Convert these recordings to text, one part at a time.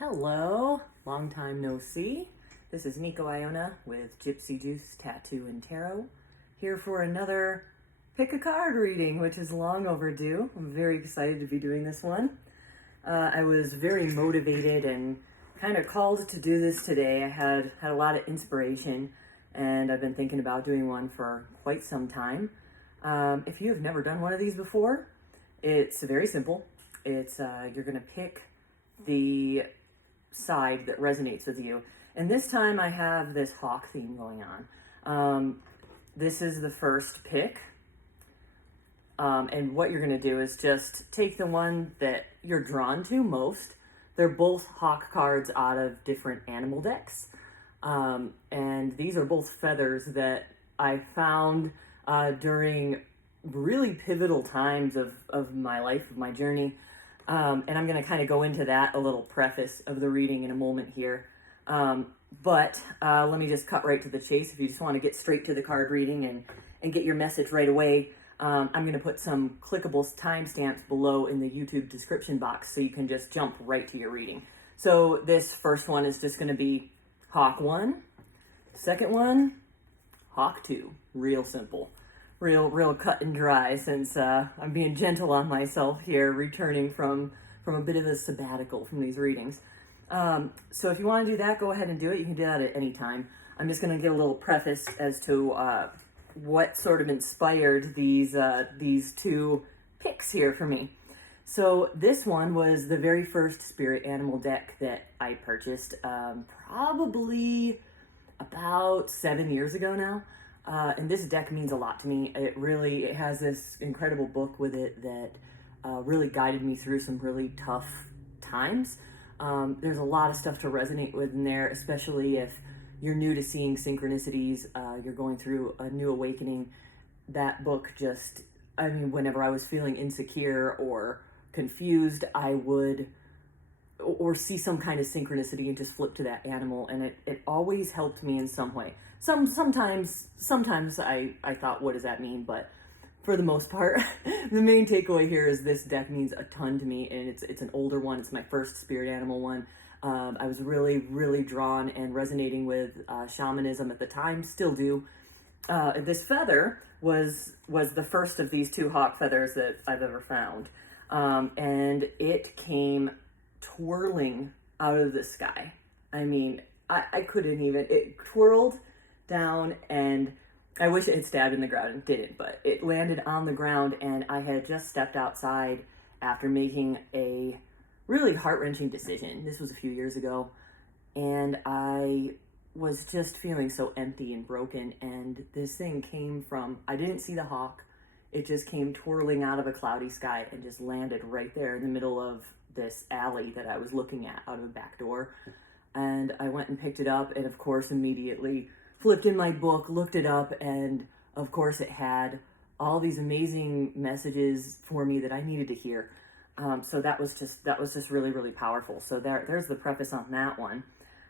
Hello, long time no see. This is Nico Iona with Gypsy Juice Tattoo and Tarot, here for another pick a card reading, which is long overdue. I'm very excited to be doing this one. I was very motivated and kind of called to do this today. I had a lot of inspiration, and I've been thinking about doing one for quite some time. If you have never done one of these before, it's very simple. It's you're gonna pick the side that resonates with you. And this time I have this hawk theme going on. This is the first pick. And what you're going to do is just take the one that you're drawn to most. They're both hawk cards out of different animal decks. And these are both feathers that I found during really pivotal times of my life, of my journey. And I'm going to kind of go into that a little preface of the reading in a moment here. But let me just cut right to the chase. If you just want to get straight to the card reading and get your message right away, I'm going to put some clickable timestamps below in the YouTube description box so you can just jump right to your reading. So this first one is just going to be Hawk 1. Second one, Hawk 2. Real simple. Real cut and dry, since I'm being gentle on myself here, returning from a bit of a sabbatical from these readings. So if you want to do that, go ahead and do it. You can do that at any time. I'm just going to give a little preface as to what sort of inspired these two picks here for me. So this one was the very first spirit animal deck that I purchased probably about 7 years ago now. And this deck means a lot to me. It has this incredible book with it that really guided me through some really tough times. There's a lot of stuff to resonate with in there, especially if you're new to seeing synchronicities, you're going through a new awakening. That book whenever I was feeling insecure or confused, I would or see some kind of synchronicity and just flip to that animal, and it always helped me in some way. Sometimes I thought, what does that mean? But for the most part, the main takeaway here is this deck means a ton to me, and it's an older one. It's my first spirit animal one. I was really drawn and resonating with shamanism at the time, still do. This feather was the first of these two hawk feathers that I've ever found, and it came twirling out of the sky. I mean, I couldn't even, it twirled down, and I wish it had stabbed in the ground and didn't, but it landed on the ground, and I had just stepped outside after making a really heart-wrenching decision. This was a few years ago, and I was just feeling so empty and broken, and this thing came from, I didn't see the hawk, it just came twirling out of a cloudy sky and just landed right there in the middle of this alley that I was looking at out of the back door. And I went and picked it up, and of course immediately flipped in my book, looked it up, and of course it had all these amazing messages for me that I needed to hear. So that was just really powerful. So there's the preface on that one.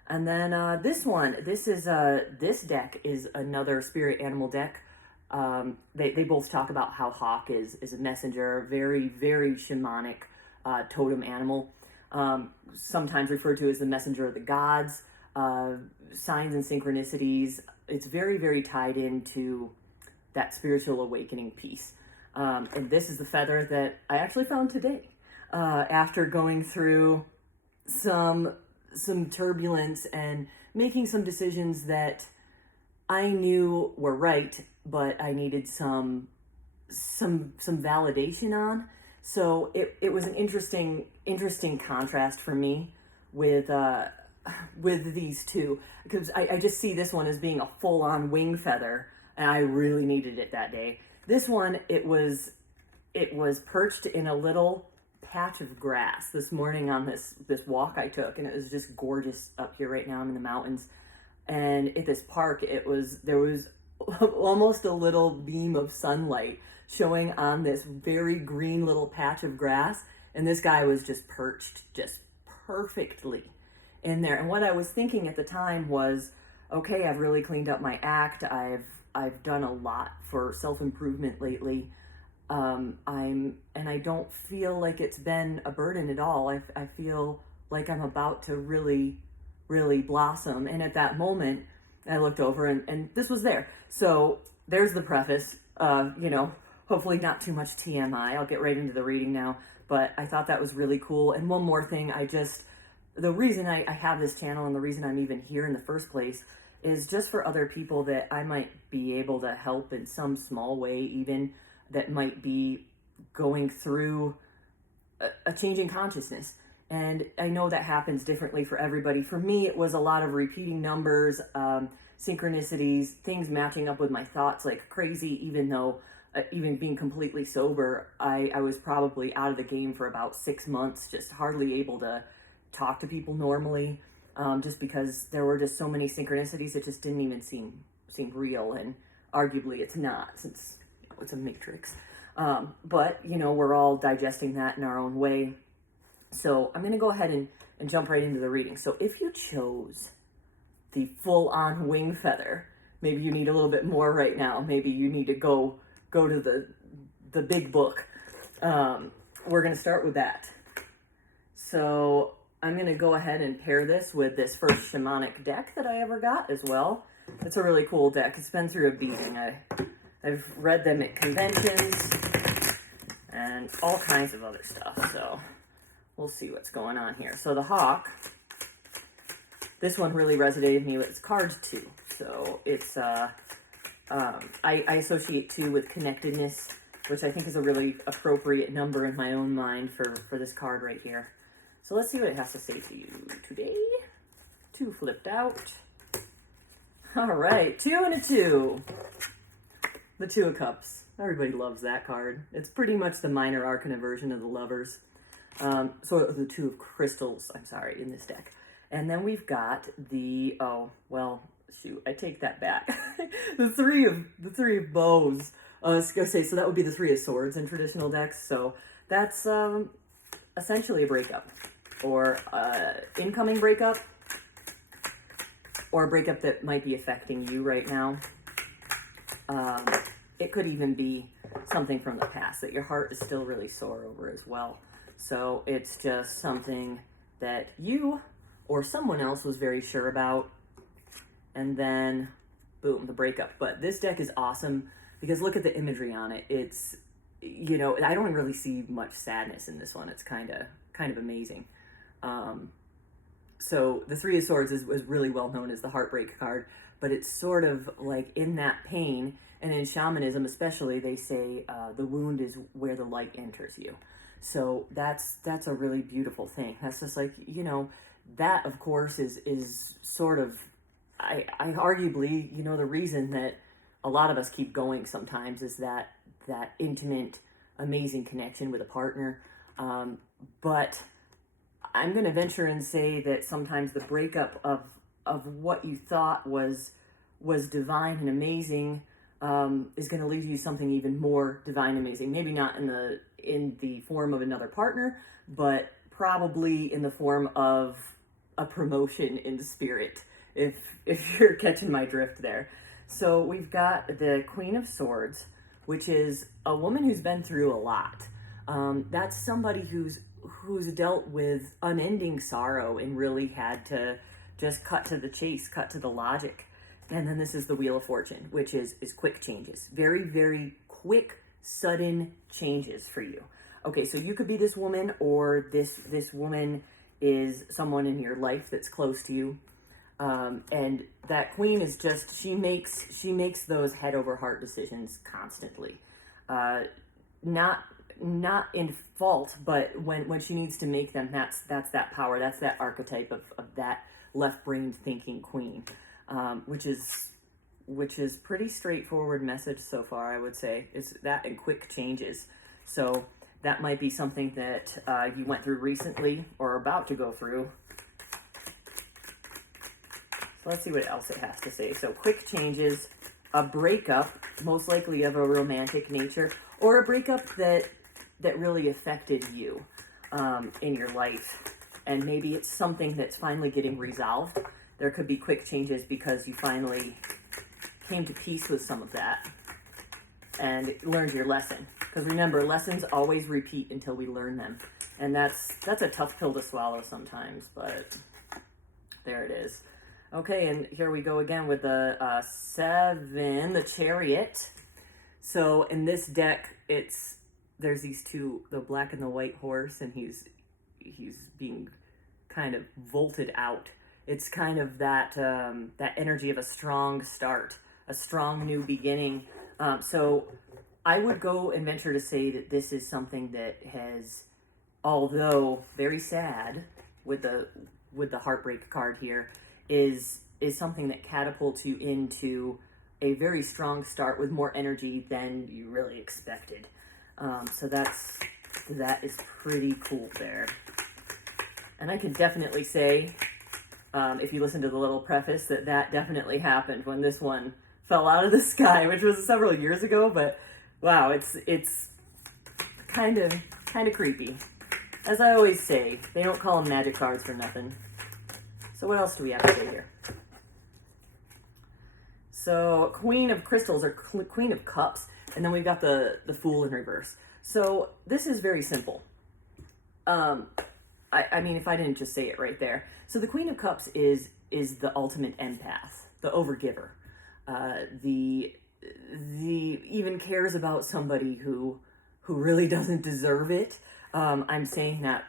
And then this deck is another spirit animal deck. They both talk about how hawk is a messenger, very shamanic totem animal, sometimes referred to as the messenger of the gods, signs and synchronicities. It's very tied into that spiritual awakening piece. And this is the feather that I actually found today, after going through some turbulence and making some decisions that I knew were right, but I needed some validation on. So it was an interesting contrast for me with these two, because I just see this one as being a full-on wing feather, and I really needed it that day. This one, it was perched in a little patch of grass this morning on this walk I took, and it was just gorgeous up here. Right now I'm in the mountains, and at this park there was almost a little beam of sunlight showing on this very green little patch of grass, and this guy was just perched just perfectly in there. And what I was thinking at the time was, okay, I've really cleaned up my act. I've done a lot for self-improvement lately. And I don't feel like it's been a burden at all. I feel like I'm about to really, really blossom. And at that moment, I looked over and this was there. So there's the preface, hopefully not too much TMI. I'll get right into the reading now, but I thought that was really cool. And one more thing, the reason I have this channel and the reason I'm even here in the first place is just for other people that I might be able to help in some small way, even that might be going through a change in consciousness. And I know that happens differently for everybody. For me, it was a lot of repeating numbers, synchronicities, things matching up with my thoughts like crazy, even though, even being completely sober, I was probably out of the game for about 6 months, just hardly able to talk to people normally, just because there were just so many synchronicities. It just didn't even seem real, and arguably it's not, since it's a matrix. But we're all digesting that in our own way. So I'm going to go ahead and jump right into the reading. So if you chose the full-on wing feather, maybe you need a little bit more right now. Maybe you need to go to the big book. We're going to start with that. So I'm going to go ahead and pair this with this first shamanic deck that I ever got as well. It's a really cool deck. It's been through a beating. I've read them at conventions and all kinds of other stuff. So we'll see what's going on here. So the hawk, this one really resonated with me. It's card 2. So it's, I associate 2 with connectedness, which I think is a really appropriate number in my own mind for this card right here. So let's see what it has to say to you today. 2 flipped out. All right, 2 and a 2. The 2 of Cups. Everybody loves that card. It's pretty much the minor arcana version of the Lovers. So the 2 of Crystals, in this deck. And then we've got the, I take that back. the three of Bows. I was gonna say, so that would be the 3 of Swords in traditional decks. So that's essentially a breakup, or incoming breakup, or a breakup that might be affecting you right now. It could even be something from the past that your heart is still really sore over as well. So it's just something that you or someone else was very sure about, and then boom, the breakup. But this deck is awesome because look at the imagery on it. It's, I don't really see much sadness in this one. It's kind of amazing. So the 3 of Swords is really well known as the heartbreak card, but it's sort of like in that pain. And in shamanism especially, they say the wound is where the light enters you. So that's a really beautiful thing. That's just like, that of course is sort of, I arguably, the reason that a lot of us keep going sometimes is that intimate, amazing connection with a partner. But I'm going to venture and say that sometimes the breakup of what you thought was divine and amazing is going to lead you to something even more divine and amazing. Maybe not in the form of another partner, but probably in the form of a promotion in the spirit, if you're catching my drift there. So we've got the Queen of Swords, which is a woman who's been through a lot. That's somebody who's dealt with unending sorrow and really had to just cut to the chase, cut to the logic. And then this is the Wheel of Fortune, which is quick changes. Very, very quick, sudden changes for you. Okay, so you could be this woman, or this woman is someone in your life that's close to you. And that queen is just, she makes those head over heart decisions constantly. Not in fault, but when she needs to make them, that's that power. That's that archetype of that left-brained thinking queen. Which is pretty straightforward message so far, I would say. It's that and quick changes. So that might be something that you went through recently or are about to go through. So let's see what else it has to say. So quick changes, a breakup, most likely of a romantic nature, or a breakup that really affected you in your life. And maybe it's something that's finally getting resolved. There could be quick changes because you finally came to peace with some of that and learned your lesson. Because remember, lessons always repeat until we learn them. And that's a tough pill to swallow sometimes, but there it is. Okay, and here we go again with the 7, the Chariot. So in this deck, there's these two, the black and the white horse, and he's being kind of volted out. It's kind of that energy of a strong start, a strong new beginning. So I would go and venture to say that this is something that has, although very sad with the heartbreak card here, is something that catapults you into a very strong start with more energy than you really expected. So that is pretty cool there. And I can definitely say, if you listen to the little preface, that definitely happened when this one fell out of the sky, which was several years ago. But wow, it's kind of creepy. As I always say, they don't call them magic cards for nothing. So what else do we have to say here? So Queen of Crystals, or Queen of Cups, and then we've got the Fool in reverse. So this is very simple. I mean, if I didn't just say it right there. So the Queen of Cups is the ultimate empath, the overgiver, the even cares about somebody who really doesn't deserve it. I'm saying that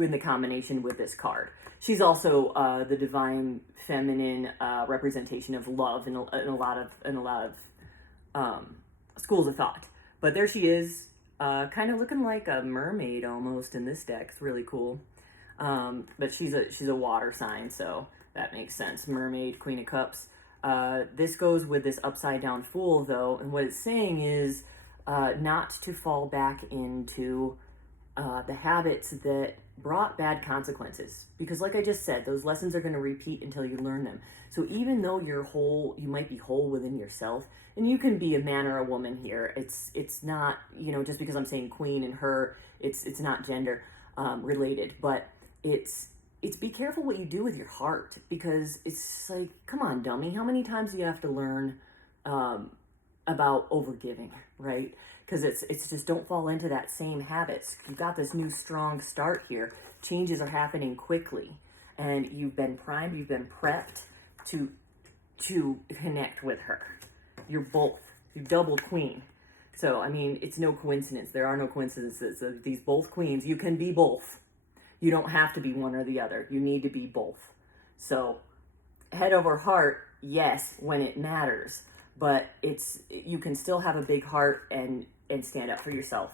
in the combination with this card. She's also the divine feminine representation of love in a lot of schools of thought. But there she is, kind of looking like a mermaid almost in this deck. It's really cool. But she's a water sign, so that makes sense. Mermaid, Queen of Cups. This goes with this upside down Fool, though, and what it's saying is not to fall back into the habits that brought bad consequences. Because like I just said, those lessons are going to repeat until you learn them. So even though you're whole, you might be whole within yourself, and you can be a man or a woman here. It's not, just because I'm saying queen and her, it's not gender related, but it's be careful what you do with your heart, because it's like, come on, dummy, how many times do you have to learn about overgiving, right? Because it's just, don't fall into that same habits. You've got this new strong start here. Changes are happening quickly, and you've been primed, you've been prepped to connect with her. You're both. You're double queen. So, I mean, it's no coincidence. There are no coincidences. So these both queens, you can be both. You don't have to be one or the other. You need to be both. So, head over heart, yes, when it matters. But you can still have a big heart and stand up for yourself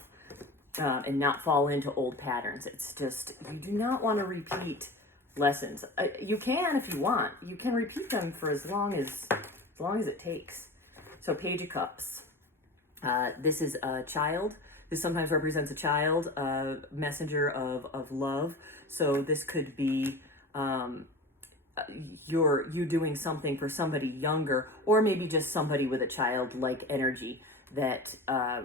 and not fall into old patterns. It's just, you do not want to repeat lessons. You can if you want. You can repeat them for as long as it takes. So Page of Cups. This is a child. This sometimes represents a child, a messenger of love. So this could be you doing something for somebody younger, or maybe just somebody with a childlike energy that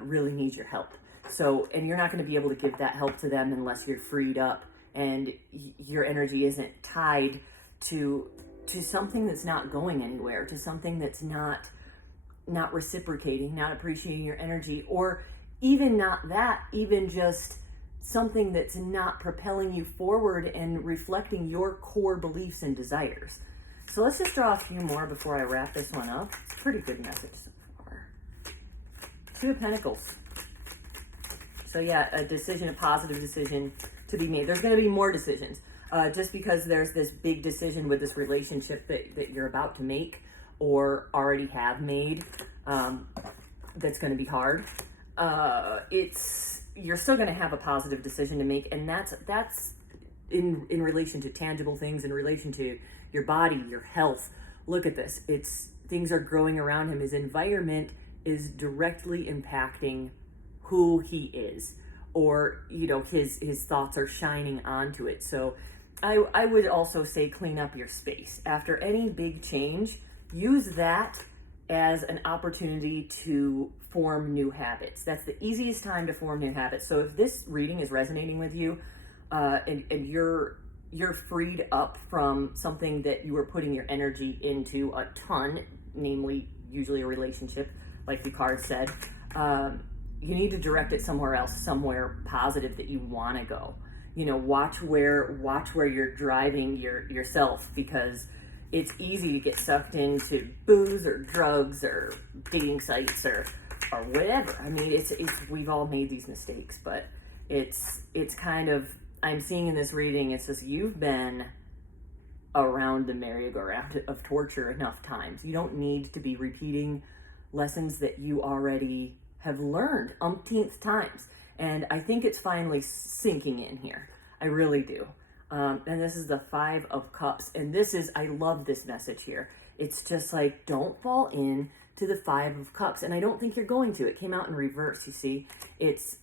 really needs your help. So, and you're not going to be able to give that help to them unless you're freed up and your energy isn't tied to something that's not going anywhere, to something that's not reciprocating, not appreciating your energy, or even not that, even just something that's not propelling you forward and reflecting your core beliefs and desires. So let's just draw a few more before I wrap this one up. It's a pretty good message so far. Two of Pentacles. So yeah, a decision, a positive decision to be made. There's going to be more decisions. Just because there's this big decision with this relationship that you're about to make or already have made, that's going to be hard. You're still going to have a positive decision to make, and that's in relation to tangible things, in relation to your body, your health. Look at this. Things are growing around him. His environment is directly impacting who he is, or his thoughts are shining onto it. So I would also say clean up your space. After any big change, use that as an opportunity to form new habits. That's the easiest time to form new habits. So if this reading is resonating with you, and you're freed up from something that you were putting your energy into a ton, namely usually a relationship, like the card said, you need to direct it somewhere else, somewhere positive that you want to go. You know, watch where you're driving yourself, because it's easy to get sucked into booze or drugs or dating sites or whatever. I mean, it's we've all made these mistakes, but it's kind of, I'm seeing in this reading, it says you've been around the merry-go-round of torture enough times. You don't need to be repeating lessons that you already have learned umpteenth times. And I think it's finally sinking in here. I really do. And this is the 5 of Cups. And this is, I love this message here. It's just like, don't fall in to the 5 of Cups. And I don't think you're going to. It came out in reverse, you see. It's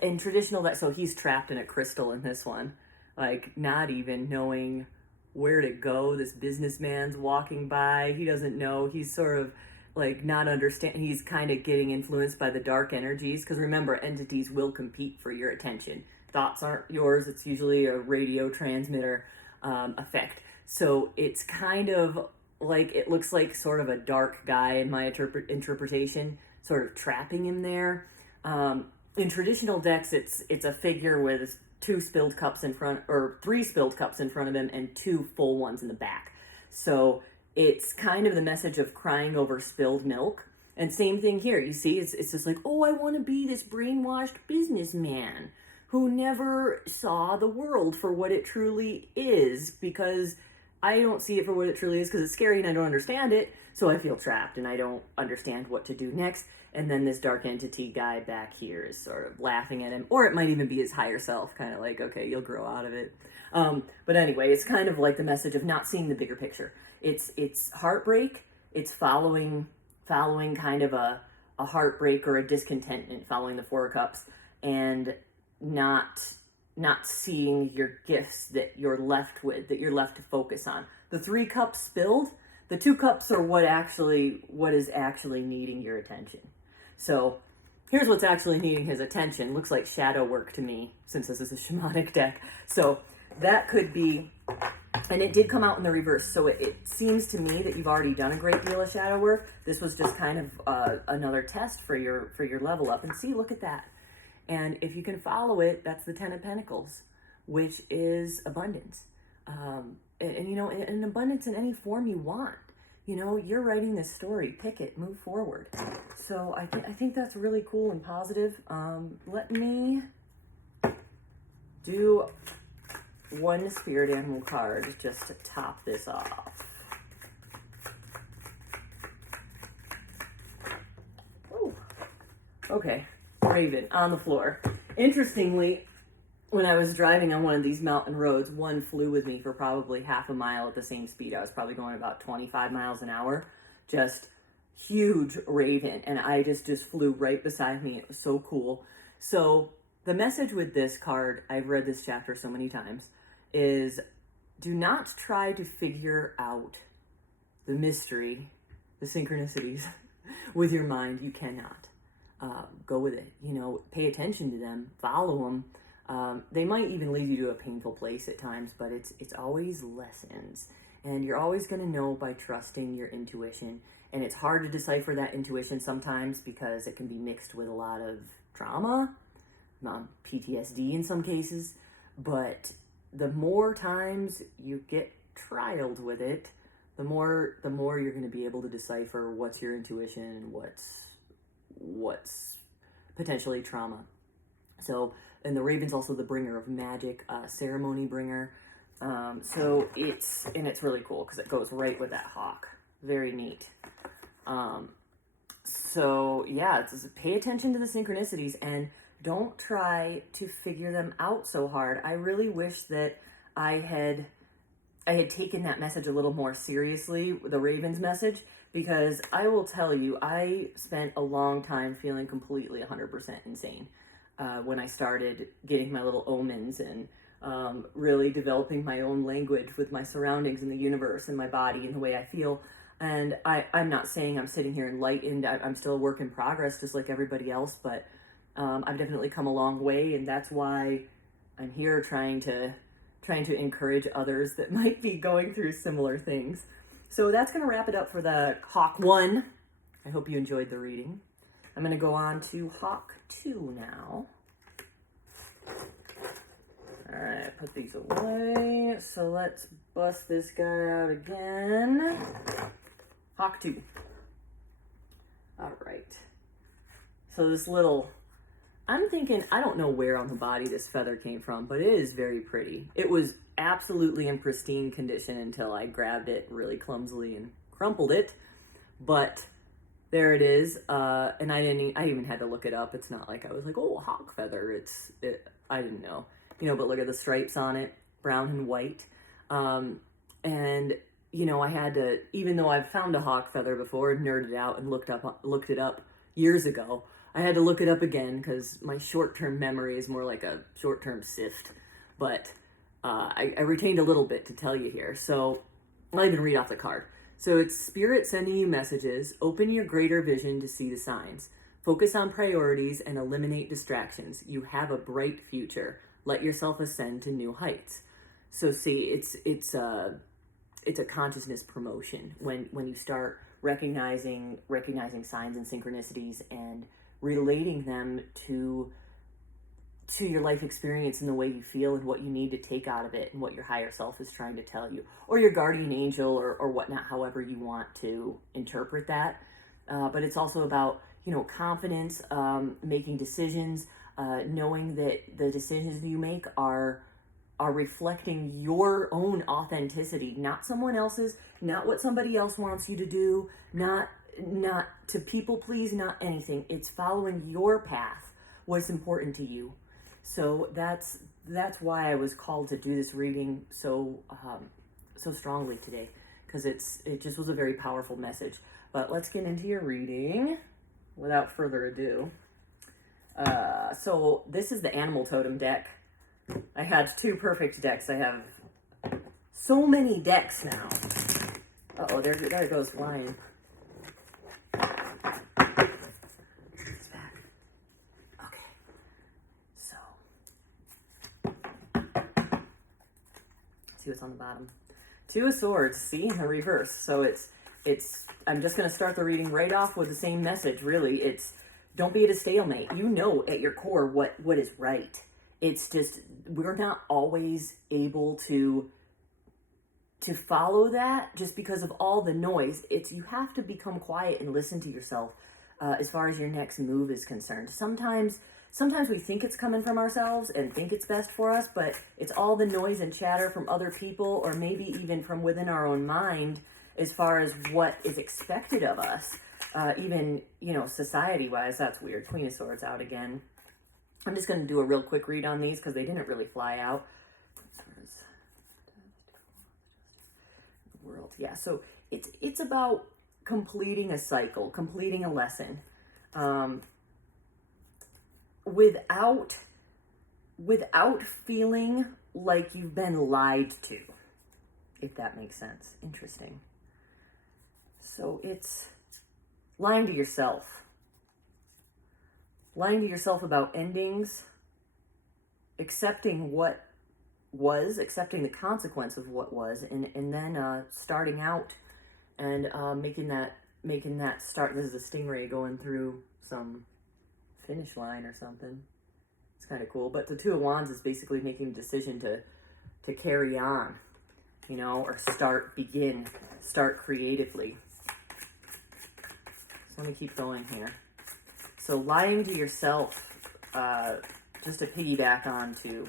in traditional, that so he's trapped in a crystal in this one. Like, not even knowing where to go. This businessman's walking by. He doesn't know. He's sort of like not understand. He's kind of getting influenced by the dark energies, because remember, entities will compete for your attention. Thoughts aren't yours. It's usually a radio transmitter effect. So it's kind of like, it looks like sort of a dark guy in my interpretation, sort of trapping him there. In traditional decks, it's a figure with 2 spilled cups in front, or 3 spilled cups in front of him and 2 full ones in the back. So it's kind of the message of crying over spilled milk. And same thing here. You see, it's just like, oh, I want to be this brainwashed businessman who never saw the world for what it truly is, because I don't see it for what it truly is, because it's scary and I don't understand it. So I feel trapped and I don't understand what to do next. And then this dark entity guy back here is sort of laughing at him, or it might even be his higher self, kind of like, okay, you'll grow out of it. But anyway, it's kind of like the message of not seeing the bigger picture. It's heartbreak. It's following kind of a heartbreak or a discontentment, following the 4 of Cups, and not seeing your gifts that you're left with, that you're left to focus on. The 3 cups spilled. The 2 cups are what is actually needing your attention. So here's what's actually needing his attention. Looks like shadow work to me, since this is a shamanic deck. So that could be, and it did come out in the reverse. So it seems to me that you've already done a great deal of shadow work. This was just kind of another test for your level up. And see, look at that. And if you can follow it, that's the 10 of Pentacles, which is abundance. And you know, an abundance in any form you want. You know, you're writing this story. Pick it. Move forward. So I think that's really cool and positive. Let me do one spirit animal card just to top this off. Ooh. Okay. Raven on the floor. Interestingly, when I was driving on one of these mountain roads, one flew with me for probably half a mile at the same speed. I was probably going about 25 miles an hour. Just huge raven. And I just flew right beside me. It was so cool. So the message with this card, I've read this chapter so many times, is do not try to figure out the mystery, the synchronicities with your mind. You cannot. Go with it. You know, pay attention to them. Follow them. They might even lead you to a painful place at times, but it's always lessons. And you're always going to know by trusting your intuition. And it's hard to decipher that intuition sometimes because it can be mixed with a lot of trauma, PTSD in some cases. But the more times you get trialed with it, the more you're going to be able to decipher what's your intuition and what's potentially trauma. So, and the raven's also the bringer of magic, ceremony bringer. So it's really cool because it goes right with that hawk. Very neat. So yeah, pay attention to the synchronicities and don't try to figure them out so hard. I really wish that I had taken that message a little more seriously, the raven's message, because I will tell you, I spent a long time feeling completely 100% insane. When I started getting my little omens and really developing my own language with my surroundings and the universe and my body and the way I feel. And I'm not saying I'm sitting here enlightened. I'm still a work in progress, just like everybody else, but I've definitely come a long way, and that's why I'm here trying to encourage others that might be going through similar things. So that's going to wrap it up for the Hawk 1. I hope you enjoyed the reading. I'm going to go on to Hawk 2 now. Alright, put these away. So let's bust this guy out again. Hawk 2. Alright. So this little, I'm thinking, I don't know where on the body this feather came from, but it is very pretty. It was absolutely in pristine condition until I grabbed it really clumsily and crumpled it. But there it is. And I even had to look it up. It's not like I was like, oh, hawk feather. I didn't know. You know, but look at the stripes on it, brown and white. And, you know, I had to, even though I've found a hawk feather before, nerded out and looked it up years ago, I had to look it up again because my short-term memory is more like a short-term sift. But I retained a little bit to tell you here. So I'll even read off the card. So it's spirit sending you messages. Open your greater vision to see the signs. Focus on priorities and eliminate distractions. You have a bright future. Let yourself ascend to new heights. So see, it's a consciousness promotion when you start recognizing signs and synchronicities and relating them to your life experience and the way you feel and what you need to take out of it and what your higher self is trying to tell you, or your guardian angel or whatnot, however you want to interpret that. But it's also about, you know, confidence, making decisions, knowing that the decisions you make are reflecting your own authenticity, not someone else's, not what somebody else wants you to do, not to people please, not anything. It's following your path, what's important to you. So that's why I was called to do this reading so strongly today, because it just was a very powerful message. But let's get into your reading without further ado. So this is the Animal Totem deck. I had 2 perfect decks. I have so many decks now. Uh-oh, there it goes flying. It's back. Okay. So, see what's on the bottom. 2 of Swords, see, in the reverse. So I'm just going to start the reading right off with the same message, really. It's, don't be at a stalemate. You know at your core what is right. It's just, we're not always able to follow that just because of all the noise. You have to become quiet and listen to yourself as far as your next move is concerned. Sometimes we think it's coming from ourselves and think it's best for us, but it's all the noise and chatter from other people, or maybe even from within our own mind as far as what is expected of us. Even, you know, society-wise. That's weird. Queen of Swords out again. I'm just going to do a real quick read on these because they didn't really fly out. World. Yeah, so it's about completing a cycle, completing a lesson. Without feeling like you've been lied to, if that makes sense. Interesting. So it's lying to yourself. Lying to yourself about endings, accepting what was, accepting the consequence of what was, and then starting out and making that start. This is a stingray going through some finish line or something. It's kind of cool. But the 2 of Wands is basically making a decision to carry on, you know, or start creatively. So let me keep going here. So lying to yourself, just to piggyback on to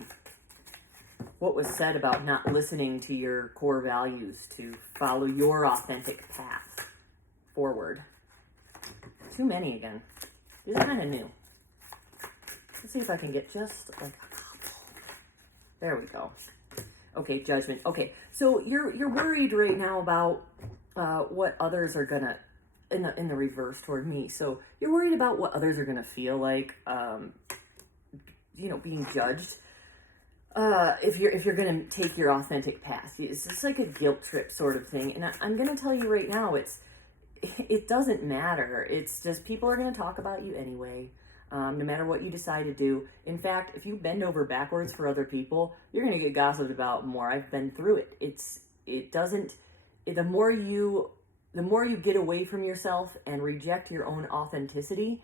what was said about not listening to your core values, to follow your authentic path forward. Too many again. These are kind of new. Let's see if I can get just like a couple. There we go. Okay, Judgment. Okay, so you're worried right now about what others are gonna, in the reverse toward me. So you're worried about what others are gonna feel like, you know, being judged. If you're gonna take your authentic path, it's just like a guilt trip sort of thing. And I'm gonna tell you right now, it doesn't matter. It's just people are gonna talk about you anyway, no matter what you decide to do. In fact, if you bend over backwards for other people, you're gonna get gossiped about more. I've been through it. The more you get away from yourself and reject your own authenticity,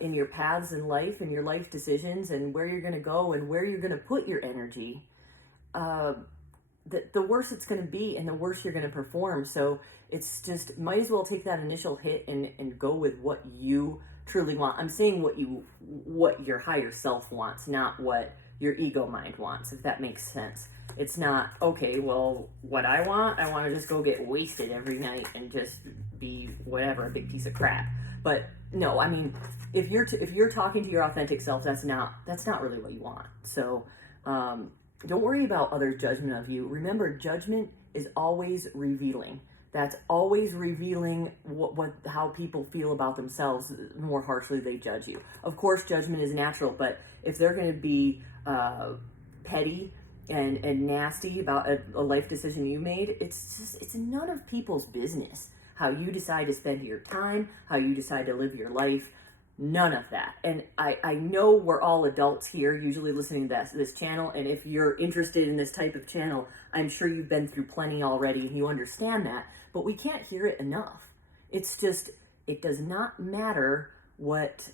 in your paths in life and your life decisions and where you're going to go and where you're going to put your energy, the worse it's going to be and the worse you're going to perform. So it's just, might as well take that initial hit and go with what you truly want. I'm saying what your higher self wants, not what your ego mind wants, if that makes sense. It's not, okay, well, what I want to just go get wasted every night and just be whatever, a big piece of crap. But no, I mean, if you're talking to your authentic self, that's not really what you want. So don't worry about others' judgment of you. Remember, judgment is always revealing. That's always revealing how people feel about themselves. The more harshly they judge you. Of course, judgment is natural, but if they're going to be petty and nasty about a life decision you made, it's none of people's business how you decide to spend your time, how you decide to live your life. None of that. And I know we're all adults here, usually listening to this channel, and if you're interested in this type of channel, I'm sure you've been through plenty already and you understand that, but we can't hear it enough. It's just, it does not matter what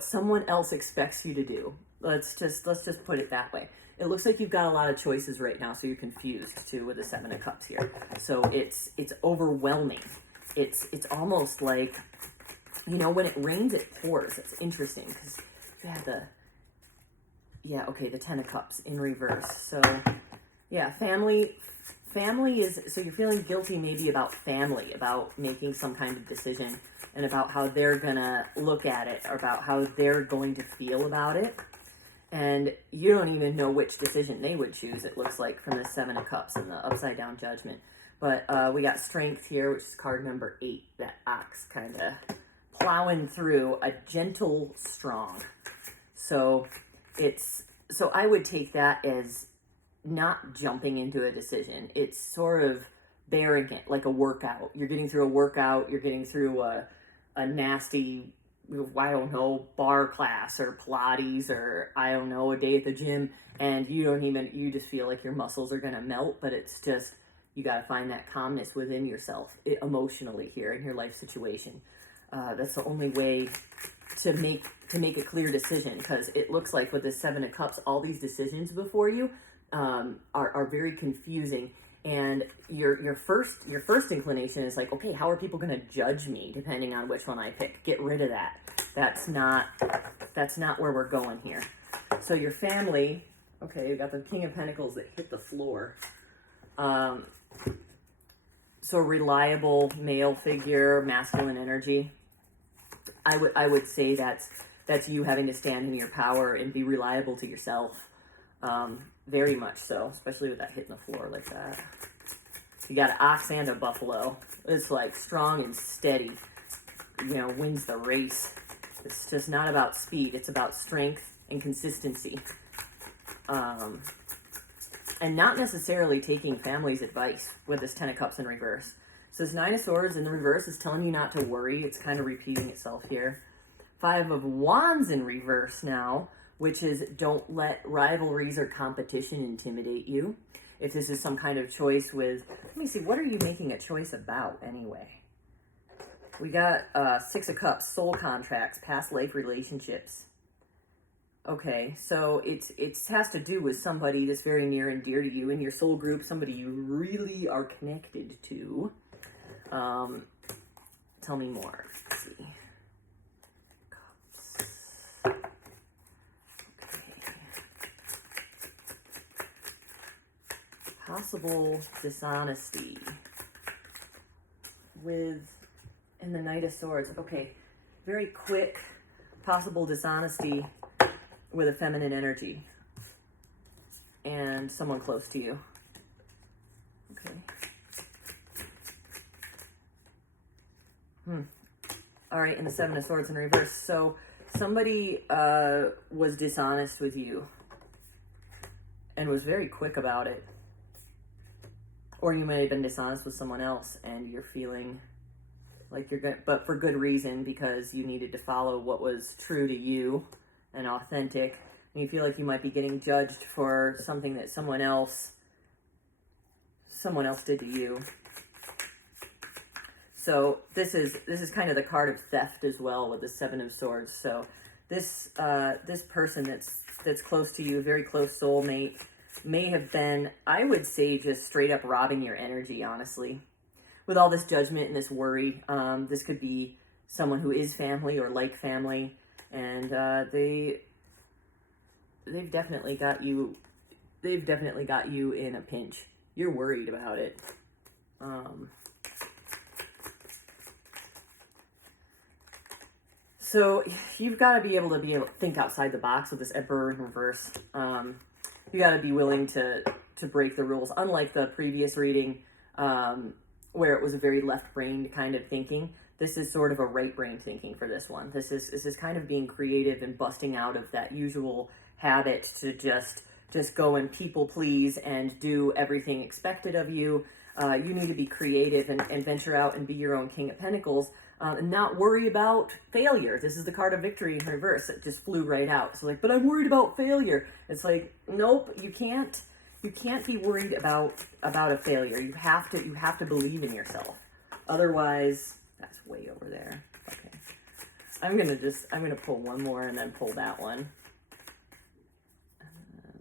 someone else expects you to do. Let's just put it that way. It looks like you've got a lot of choices right now, so you're confused too with the Seven of Cups here. So it's overwhelming. It's almost like, you know, when it rains, it pours. It's interesting because you have the Ten of Cups in reverse. So yeah, family is, so you're feeling guilty maybe about family, about making some kind of decision and about how they're gonna look at it or about how they're going to feel about it. And you don't even know which decision they would choose, it looks like, from the Seven of Cups and the upside down Judgment. But we got Strength here, which is card number 8, that ox kind of plowing through, a gentle strong. So I would take that as not jumping into a decision. It's sort of bearing it, like a workout. You're getting through a workout, you're getting through a nasty, I don't know, bar class or Pilates or, I don't know, a day at the gym, and you just feel like your muscles are going to melt, but it's just, you got to find that calmness within yourself, emotionally here in your life situation. That's the only way to make a clear decision, because it looks like with the Seven of Cups, all these decisions before you are very confusing. And your first inclination is like, okay, how are people going to judge me depending on which one I pick? Get rid of that. That's not where we're going here. So your family, okay, you got the King of Pentacles that hit the floor. So reliable male figure, masculine energy. I would say that's you having to stand in your power and be reliable to yourself. Very much so, especially with that hitting the floor like that. You got an ox and a buffalo. It's like strong and steady, wins the race. It's just not about speed. It's about strength and consistency. And not necessarily taking family's advice with this Ten of Cups in reverse. So this Nine of Swords in the reverse is telling you not to worry. It's kind of repeating itself here. Five of Wands in reverse now, which is don't let rivalries or competition intimidate you. If this is some kind of choice with, let me see, what are you making a choice about anyway? We got Six of Cups, soul contracts, past life relationships. Okay, so it has to do with somebody that's very near and dear to you in your soul group, somebody you really are connected to. Tell me more. Let's see. Possible dishonesty in the Knight of Swords. Okay, very quick possible dishonesty with a feminine energy and someone close to you. Okay. All right, and the Seven of Swords in reverse. So somebody was dishonest with you and was very quick about it. Or you may have been dishonest with someone else and you're feeling like you're good, but for good reason, because you needed to follow what was true to you and authentic. And you feel like you might be getting judged for something that someone else did to you. So this is kind of the card of theft as well with the Seven of Swords. So this person that's close to you, very close soulmate, may have been, I would say, just straight up robbing your energy, honestly. With all this judgment and this worry, this could be someone who is family or like family, and they've definitely got you. They've definitely got you in a pinch. You're worried about it. So you've got to be able to think outside the box with this Emperor in reverse. You got to be willing to break the rules. Unlike the previous reading, where it was a very left-brained kind of thinking, this is sort of a right-brain thinking for this one. This is kind of being creative and busting out of that usual habit to just go and people please and do everything expected of you. You need to be creative and venture out and be your own King of Pentacles. And not worry about failure. This is the card of victory in reverse. It just flew right out. So like, but I'm worried about failure. It's like, nope, you can't be worried about a failure. You have to believe in yourself. Otherwise, that's way over there. Okay. I'm gonna pull one more and then pull that one.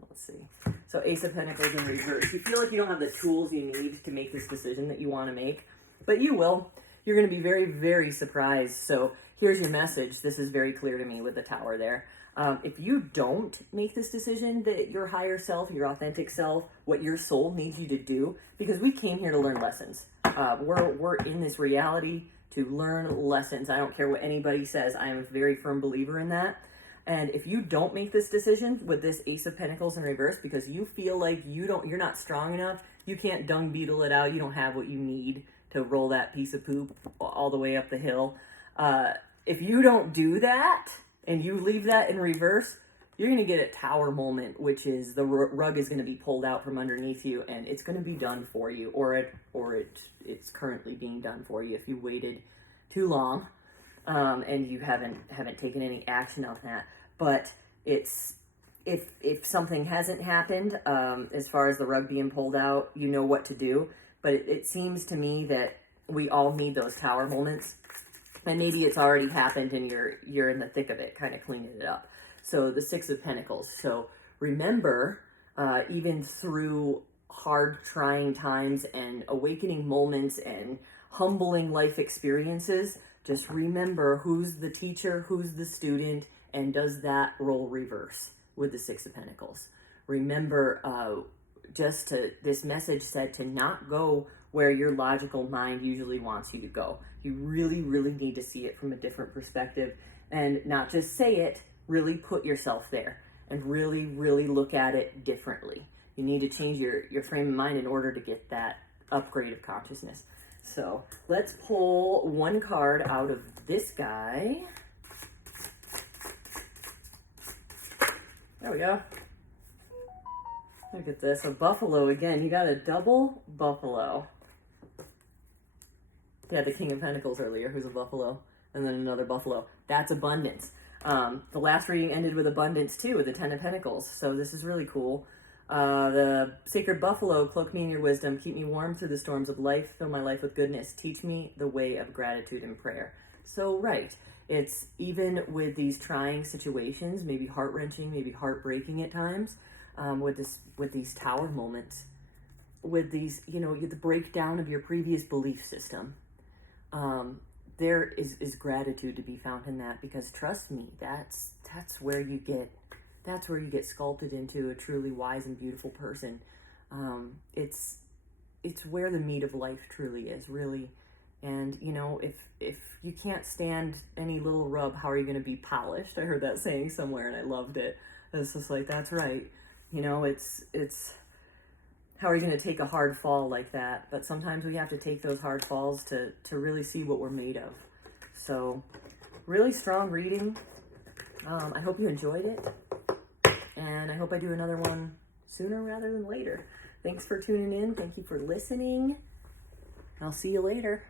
Let's see. So Ace of Pentacles in reverse. You feel like you don't have the tools you need to make this decision that you want to make, but you will. You're going to be very, very surprised. So here's your message. This is very clear to me with the Tower there. If you don't make this decision, that your higher self, your authentic self, what your soul needs you to do, because we came here to learn lessons. We're in this reality to learn lessons. I don't care what anybody says. I am a very firm believer in that. And if you don't make this decision with this Ace of Pentacles in reverse because you feel like you're not strong enough, you can't dung beetle it out, you don't have what you need to roll that piece of poop all the way up the hill. If you don't do that and you leave that in reverse, you're going to get a Tower moment, which is the rug is going to be pulled out from underneath you and it's going to be done for you, or it's currently being done for you if you waited too long and you haven't taken any action on that. But it's if something hasn't happened as far as the rug being pulled out, you know what to do. But it seems to me that we all need those Tower moments. And maybe it's already happened and you're in the thick of it, kind of cleaning it up. So the Six of Pentacles. So remember, even through hard, trying times and awakening moments and humbling life experiences, just remember who's the teacher, who's the student, and does that role reverse with the Six of Pentacles. Remember, this message said to not go where your logical mind usually wants you to go. You really, really need to see it from a different perspective and not just say it, really put yourself there and really, really look at it differently. You need to change your frame of mind in order to get that upgrade of consciousness. So let's pull one card out of this guy. There we go. Look at this, a buffalo again. You got a double buffalo. Yeah, the King of Pentacles earlier, who's a buffalo, and then another buffalo. That's abundance. The last reading ended with abundance too, with the Ten of Pentacles. So this is really cool. The Sacred Buffalo, cloak me in your wisdom, keep me warm through the storms of life, fill my life with goodness, teach me the way of gratitude and prayer. So right, it's even with these trying situations, maybe heart-wrenching, maybe heartbreaking at times, with these Tower moments, with these, the breakdown of your previous belief system. There is gratitude to be found in that, because trust me, that's where you get sculpted into a truly wise and beautiful person. It's where the meat of life truly is, really. And if you can't stand any little rub, how are you going to be polished? I heard that saying somewhere and I loved it. It's just like, that's right. It's how are you going to take a hard fall like that? But sometimes we have to take those hard falls to really see what we're made of. So really strong reading. I hope you enjoyed it. And I hope I do another one sooner rather than later. Thanks for tuning in. Thank you for listening. I'll see you later.